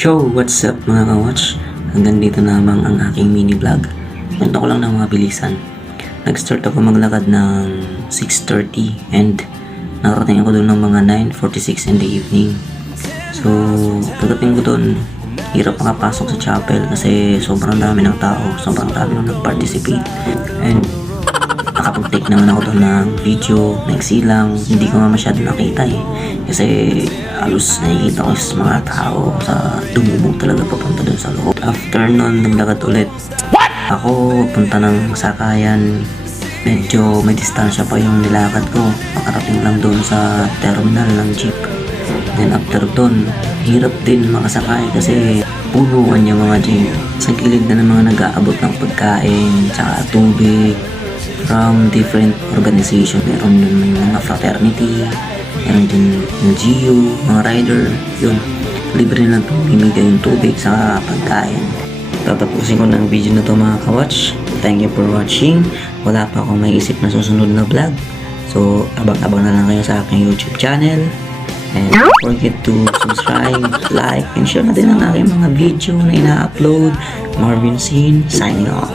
Yo, what's up mga kawatch? Hanggang dito namang ang aking mini vlog. Kwento ko lang ng mga bilisan. Nag-start ako maglakad ng 6:30 and nakarating ako doon ng mga 9:46 in the evening. So, pagdating ko doon, hirap makapasok sa chapel kasi sobrang dami ng tao, sobrang dami nang nag-participate. And nakapag-take naman ako doon ng video, naiksi lang, hindi ko nga masyado nakita kasi halos nakikita ko sa mga tao sa dumubog talaga papunta doon sa loob. After nun, naglakad ulit ako punta ng sakayan. Medyo may distansya pa yung nilakad ko, makarating lang doon sa terminal ng jeep. Then after doon, hirap din makasakay kasi punuan yung mga jeep. Sa gilid na ng mga nag-aabot ng pagkain tsaka tubig from different organization. Meron din may mga fraternity, meron din NGO, mga rider, yun. Libre lang pamimigay yung tubig sa pagkain. Tatapusin ko ng video na to mga kawatch. Thank you for watching. Wala pa akong maisip na susunod na vlog. So, abang-abang na lang kayo sa aking YouTube channel. And don't forget to subscribe, like, and share na din ang aking mga video na ina-upload. Marvin Sin, signing off.